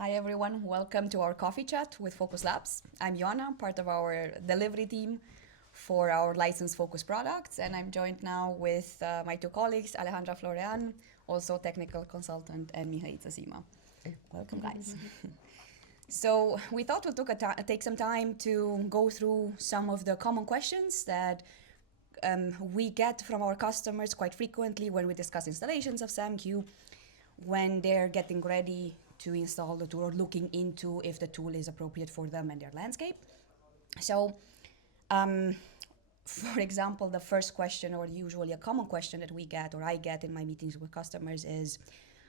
Hi everyone, welcome to our coffee chat with VOQUZ Labs. I'm Ioana, part of our delivery team for our license focus products, and I'm joined now with my two colleagues, Alejandra, Florean, also technical consultant, and Micu. Welcome, guys. So we thought we'll take some time to go through some of the common questions that we get from our customers quite frequently when we discuss installations of samQ, when they're getting ready to install the tool or looking into if the tool is appropriate for them and their landscape. So, for example, the first question, or usually a common question that we get or I get in my meetings with customers, is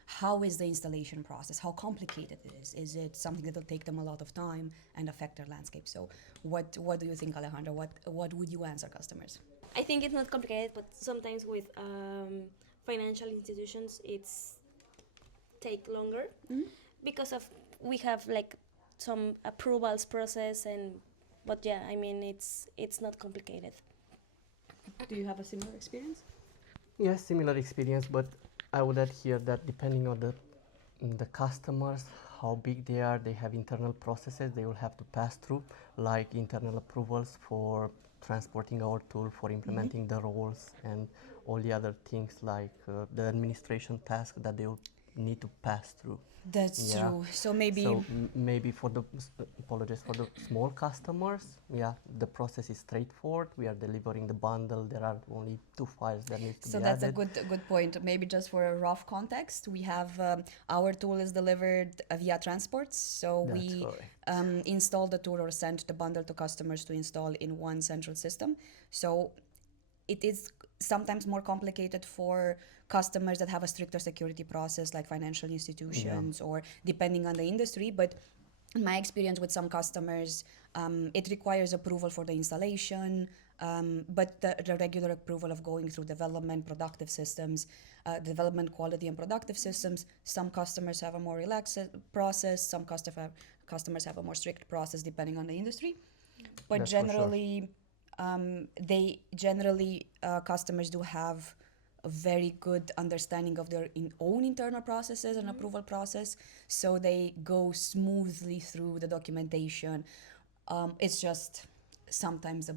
how is the installation process? How complicated it is? Is it something that will take them a lot of time and affect their landscape? So what do you think, Alejandra? What would you answer customers? I think it's not complicated, but sometimes with financial institutions, it's take longer because of we have like some approvals process but yeah, I mean it's not complicated. Do you have a similar experience? Yes, similar experience, but I would add here that depending on the customers, how big they are, they have internal processes they will have to pass through, like internal approvals for transporting our tool, for implementing the roles, and all the other things like the administration task that they will need to pass through. That's true. So maybe for the apologies for the small customers, the process is straightforward. We are delivering the bundle. There are only 2 files that need to be added. So that's a good point. Maybe just for a rough context, we have our tool is delivered via transports. So That's we install the tool or send the bundle to customers to install in one central system. So it is sometimes more complicated for customers that have a stricter security process, like financial institutions or depending on the industry. But in my experience with some customers, it requires approval for the installation, but the regular approval of going through development, productive systems, development quality and productive systems. Some customers have a more relaxed process. Some customers have a more strict process depending on the industry. But That's generally, customers do have a very good understanding of their own internal processes and approval process, so they go smoothly through the documentation. It's just sometimes a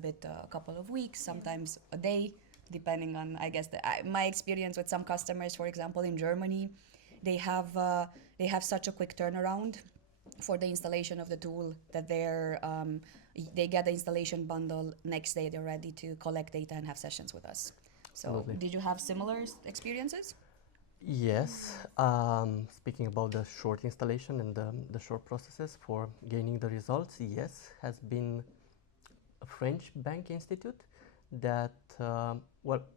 couple of weeks, sometimes a day, depending on, I guess, my experience with some customers. For example, in Germany, they have such a quick turnaround for the installation of the tool that they get the installation bundle next day. They're ready to collect data and have sessions with us. So Absolutely. did you have similar experiences? Yes. Speaking about the short installation and the short processes for gaining the results, yes, has been a French bank institute that,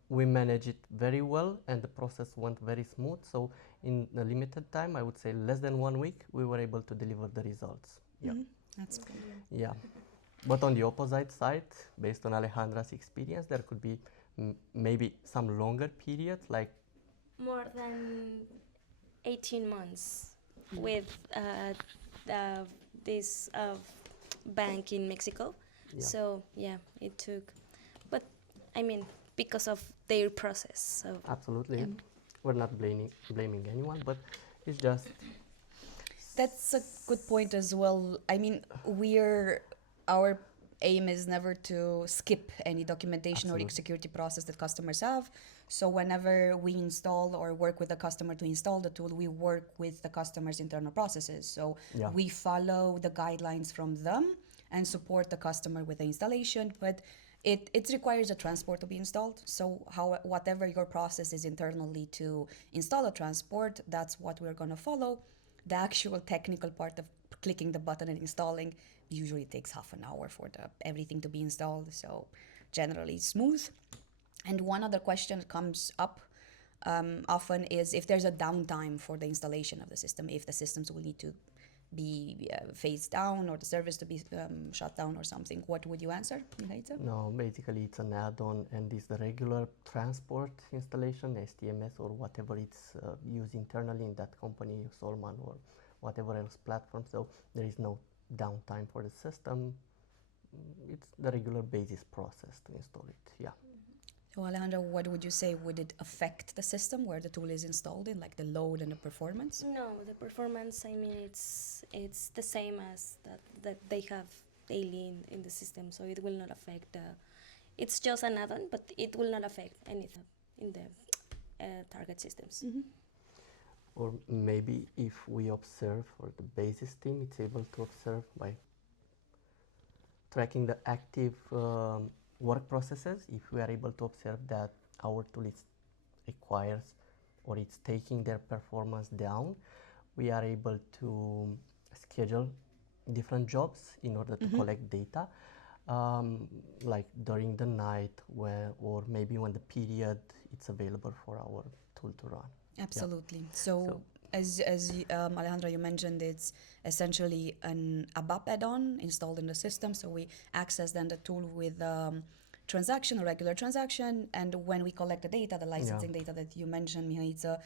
we manage it very well and the process went very smooth. So in a limited time, I would say less than 1 week, we were able to deliver the results. Yeah. That's good. Yeah. But on the opposite side, based on Alejandra's experience, there could be maybe some longer periods, like More than 18 months with this bank in Mexico. Yeah. So yeah, it took, but I mean because of their process. So Absolutely. We're not blaming anyone, but it's just That's a good point as well. I mean, our aim is never to skip any documentation or security process that customers have. So whenever we install or work with the customer to install the tool, we work with the customer's internal processes. So we follow the guidelines from them and support the customer with the installation, but it requires a transport to be installed. So whatever your process is internally to install a transport, that's what we're going to follow. The actual technical part of clicking the button and installing usually takes half an hour for everything to be installed. So generally smooth. And one other question that comes up often is if there's a downtime for the installation of the system, if the systems will need to be phased down or the service to be shut down or something. What would you answer, Mihaita? no, basically it's an add-on and it's the regular transport installation, STMS or whatever it's used internally in that company, Solman or whatever else platform. So there is no downtime for the system. It's the regular basis process to install it. Yeah. So Alejandra, what would you say? Would it affect the system where the tool is installed in, like the load and the performance? No, the performance, I mean, it's the same as that they have daily in the system, so it will not affect it's just an add-on, but it will not affect anything in the target systems. Or maybe if we observe, or the basis team, it's able to observe by tracking the active work processes. If we are able to observe that our tool requires or it's taking their performance down, we are able to schedule different jobs in order to collect data, like during the night, or maybe when the period it's available for our tool to run. Absolutely. So as Alejandra, you mentioned, it's essentially an ABAP add-on installed in the system. So we access then the tool with transaction, a regular transaction, and when we collect the data, the licensing data that you mentioned, Mihaitza,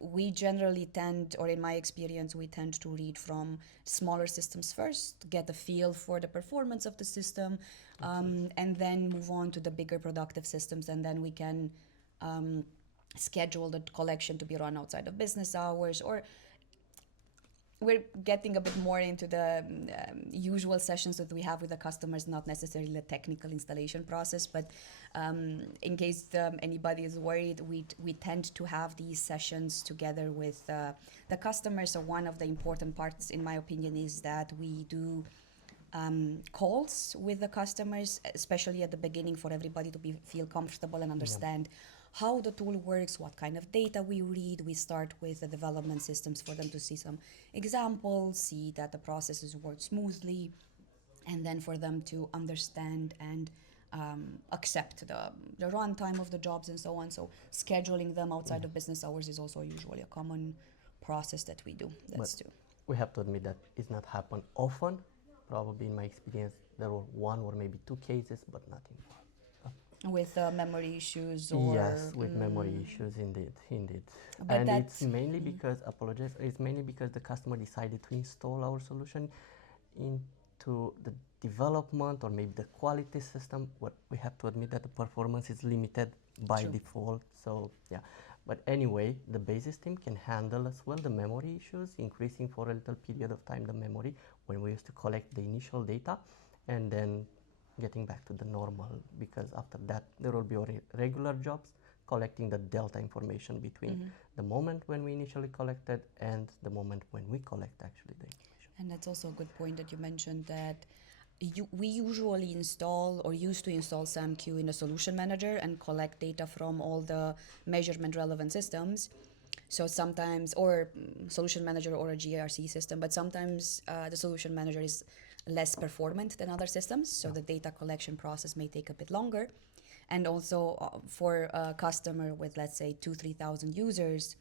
we generally tend, or in my experience, we tend to read from smaller systems first, get a feel for the performance of the system, and then move on to the bigger productive systems, and then we can schedule the collection to be run outside of business hours, or we're getting a bit more into the usual sessions that we have with the customers, not necessarily the technical installation process, but in case anybody is worried, we tend to have these sessions together with the customers. So one of the important parts, in my opinion, is that we do calls with the customers, especially at the beginning, for everybody to feel comfortable and understand how the tool works, what kind of data we read. We start with the development systems for them to see some examples, see that the processes work smoothly, and then for them to understand and accept the runtime of the jobs and so on. So scheduling them outside of business hours is also usually a common process that we do. That's true. We have to admit that it's not happen often. Probably in my experience, there were one or maybe two cases, but nothing more. With memory issues, or yes, with memory issues, indeed. But And it's mainly because, it's mainly because the customer decided to install our solution into the development or maybe the quality system. What we have to admit that the performance is limited by default. So yeah, but anyway, the basis team can handle as well the memory issues, increasing for a little period of time the memory when we used to collect the initial data, and then getting back to the normal, because after that there will be regular jobs collecting the delta information between the moment when we initially collected and the moment when we collect actually the information. And that's also a good point that you mentioned, that we usually install or used to install samQ in a solution manager and collect data from all the measurement relevant systems. So sometimes, or solution manager or a GRC system, but sometimes the solution manager is less performant than other systems, so the data collection process may take a bit longer. And also for a customer with, let's say, 2,000-3,000 users,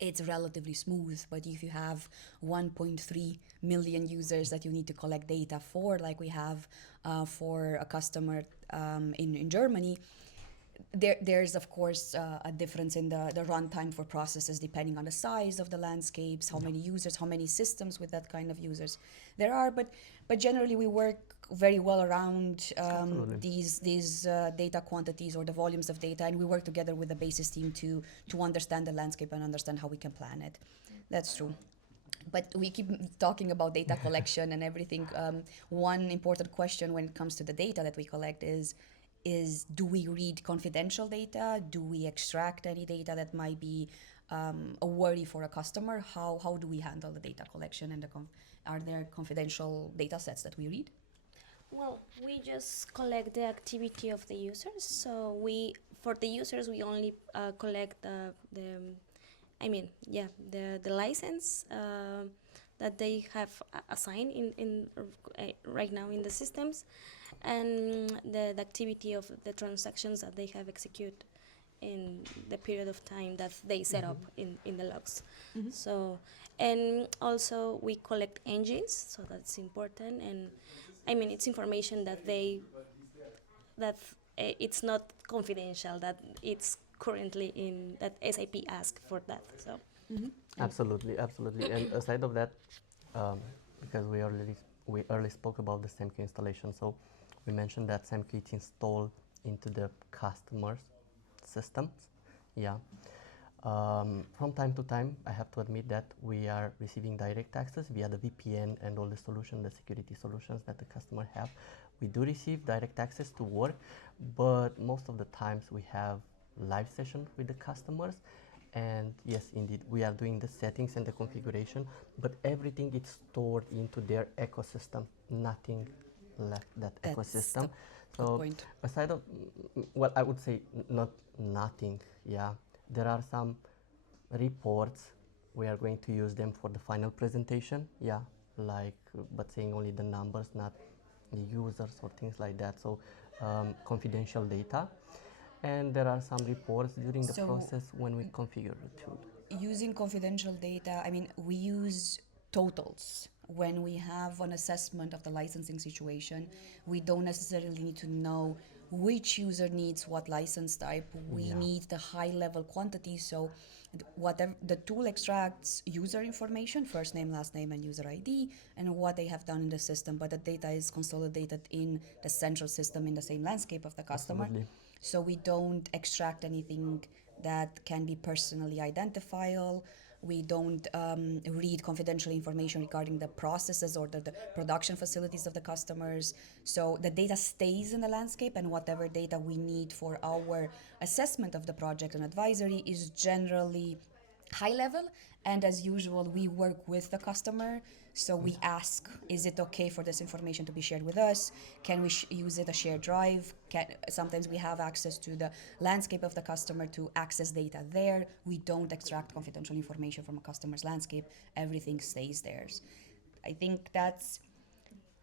it's relatively smooth. But if you have 1.3 million users that you need to collect data for, like we have for a customer in Germany, there's of course a difference in the runtime for processes depending on the size of the landscapes, how many users, how many systems with that kind of users there are. But generally we work very well around these data quantities or the volumes of data, and we work together with the basis team to understand the landscape and understand how we can plan it. That's true. But we keep talking about data collection and everything. One important question when it comes to the data that we collect is do we read confidential data? Do we extract any data that might be a worry for a customer? How do we handle the data collection, and are there confidential data sets that we read? Well, we just collect the activity of the users. So for the users, we only collect the license that they have assigned in right now in the systems, and the activity of the transactions that they have executed in the period of time that they set up in the logs. So, and also we collect engines, so that's important. And I mean, it's information that it's not confidential, that it's currently in that SAP asked for that. So Absolutely. And aside of that, because we early spoke about the samQ installation, so we mentioned that samQ is installed into the customer's systems. Yeah. From time to time, I have to admit that we are receiving direct access via the VPN and all the solutions, the security solutions that the customer have. We do receive direct access to work, but most of the times we have live session with the customers. And yes, indeed, we are doing the settings and the configuration, but everything is stored into their ecosystem. Nothing left that That's ecosystem. the So good point. aside of, well, I would say not nothing. Yeah, there are some reports. We are going to use them for the final presentation. Yeah, like but saying only the numbers, not the users or things like that. So confidential data. And there are some reports during the So process when we configure the tool. using confidential data, I mean, we use totals. When we have an assessment of the licensing situation, we don't necessarily need to know which user needs what license type. We Yeah. need the high level quantity. So whatever the tool extracts user information, first name, last name, and user ID, and what they have done in the system, but the data is consolidated in the central system in the same landscape of the customer. Absolutely. So we don't extract anything that can be personally identifiable. We don't read confidential information regarding the processes or the production facilities of the customers. So the data stays in the landscape, and whatever data we need for our assessment of the project and advisory is generally high level. And as usual, we work with the customer. So we ask, is it okay for this information to be shared with us? Can we use it a shared drive? Sometimes we have access to the landscape of the customer to access data there. We don't extract confidential information from a customer's landscape. Everything stays theirs. I think that's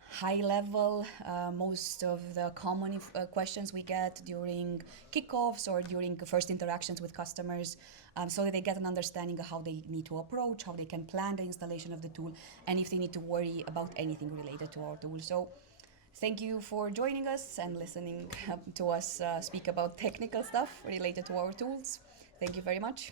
high level. Most of the common questions we get during kickoffs or during first interactions with customers, so that they get an understanding of how they need to approach, how they can plan the installation of the tool, and if they need to worry about anything related to our tool. So thank you for joining us and listening to us speak about technical stuff related to our tools. Thank you very much.